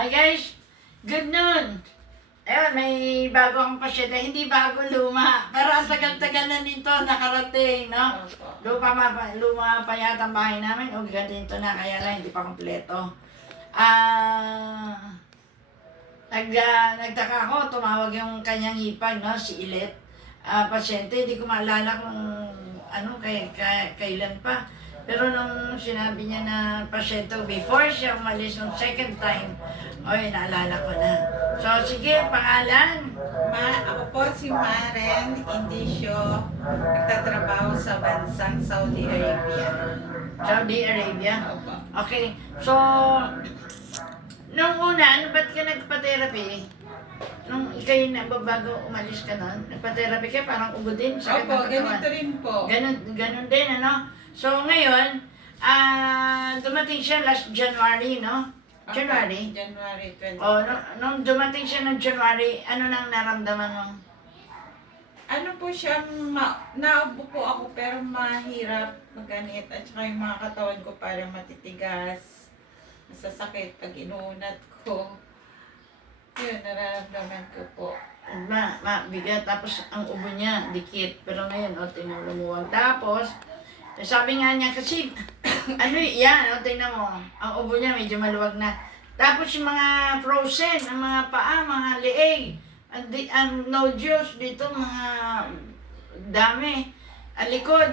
Hi guys, good noon. Ayun, may bago akong pasyente. Hindi bago, luma. Pero ang tagal-tagal na nito nakarating, no? Luma pa yata ang bahay namin. O ganito na, kaya lang hindi pa kompleto. Nagtaka ako, tumawag yung kanyang hipag, no? Si Ilet. Pasyente, hindi ko maalala kung kailan pa. Pero nung sinabi niya na pasyente, before siya umalis ng second time, naalala ko na. So, sige, pangalan. Ako po si Maren Indicio, nagtatrabaho sa bansang Saudi Arabia. Saudi Arabia? Opo. Okay. So, nung una, ba't ka nagpa-therapy? Nung ikay na bago umalis ka nun, nagpa-therapy ka, parang ubo din, sakit Opo, ng katawan. ganito rin po. Ganun din, ano? So, ngayon, dumating siya last January, no? Opo, January? January 20. Nung dumating siya ng January, ano nang naramdaman mo? Ano po siya, naubo po ako pero mahirap maganit at saka yung mga katawan ko parang matitigas, masasakit pag inuunat ko. Yun, nararamdaman ko po. Bigat. Tapos ang ubo niya, dikit. Pero ngayon, tinulumuwag. Tapos, sabi nga niya, kasi, tingnan mo, ang ubo niya medyo maluwag na. Tapos yung mga frozen, ang mga paa, mga leeg, ang nodules dito, mga dami. Ang likod,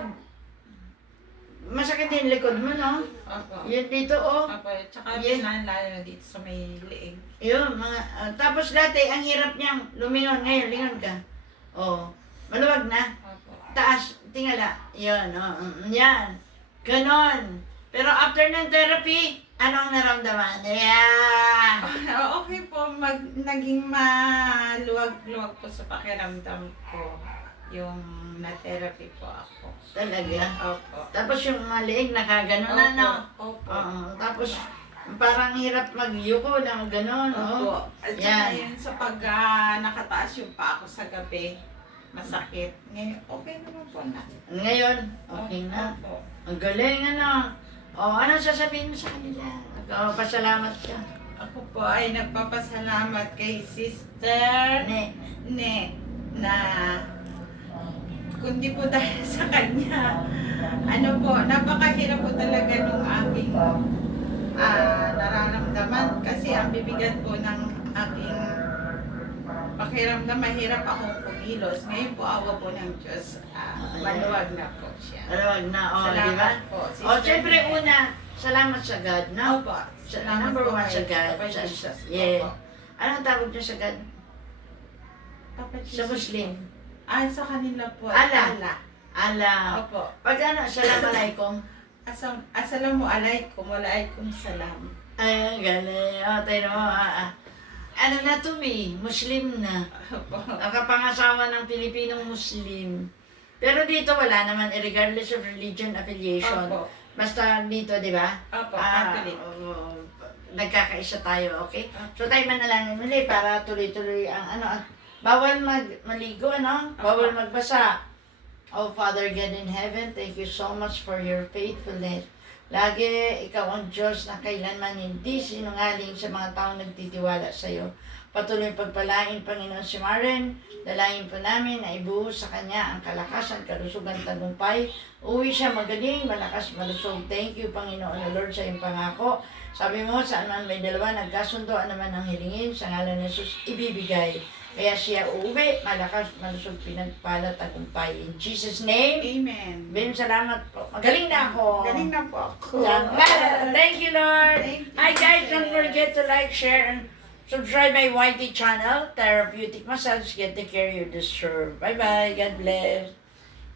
masakit din likod mo, no? Opo. Yan dito, oh. Opo, tsaka Yes. lalo dito sa may leeg. Yun, tapos dati, ang hirap niyang lumingon. Ngayon, lingon ka. Oh, maluwag na. Opo. Taas, tingala. Yun, yan. Ganon. Pero after ng therapy, anong naramdaman? Yeah! Okay po, naging maluwag-luwag po sa pakiramdam ko yung na-therapy po ako. Talaga? Opo. Tapos yung maliig, nakaganon na, no? Opo. Tapos, parang hirap mag-yuko na ganon, Opo. oh. At Yan. saka yun sa pag nakataas yung pa ako sa gabi, masakit. Ngayon, okay naman po na. Ngayon, okay na. Opo. Ang galing, ano? Anong sasabihin mo sa kanila? Pasalamat ka. Ako po ay nagpapasalamat kay Sister Ne. na kundi po dahil sa kanya. Ano po, napakahirap po talaga nung aking nararamdaman kasi ang bibigat po ng aking pakiramdam, mahirap akong kumilos. Ngayon po, awa po ng Diyos, maluwag na po siya. Maluwag na, di ba? Salamat po. Siyempre una, salamat sa God, no? Opo. Number one sa God. Papa Jesus. Yeah. Opo. Anong tawag niyo sa God? Papa Sa Jesus Muslim? po. Sa kanila po. Allah. Allah. Opo. Pag Assalamualaikum. Assalamualaikum. Walaikum salam. Ay, galing. Tayo mo. Ano na to, Muslim na. Opo. Ang kapangasawa ng Pilipinong Muslim. Pero dito wala naman, regardless of religion affiliation. Opo. Basta dito, di ba? Opo, Catholic. Nagkakaisa tayo, okay? So tayo manalangin muli para tuloy-tuloy ang bawal maligo, Bawal magbasa. Oh, Father God in heaven, thank you so much for your faithfulness. Lagi, ikaw ang Diyos na kailanman hindi sinungaling sa mga taong nagtitiwala sa iyo. Patuloy pagpalain, Panginoon, si Maren. Dalangin po namin na ibuhos sa kanya ang kalakasan, kalusugan, tagumpay. Uwi siya magaling, malakas, malusog. Thank you, Panginoon, o Lord, sa iyong pangako. Sabi mo, saan man may dalawa, nagkasundoan naman ang hilingin, sa ngalan ni Jesus, ibibigay. Kaya siya uuwi, malakas, malusog, pinagpala, tagumpay. In Jesus' name, Amen. Ben, salamat po. Magaling na ako. Galing na po ako. Thank you, Lord. Thank you. Hi, guys. Don't forget to like, share, and subscribe my YT channel, Therapeutic Massage. Get the care you deserve. Bye-bye. God bless.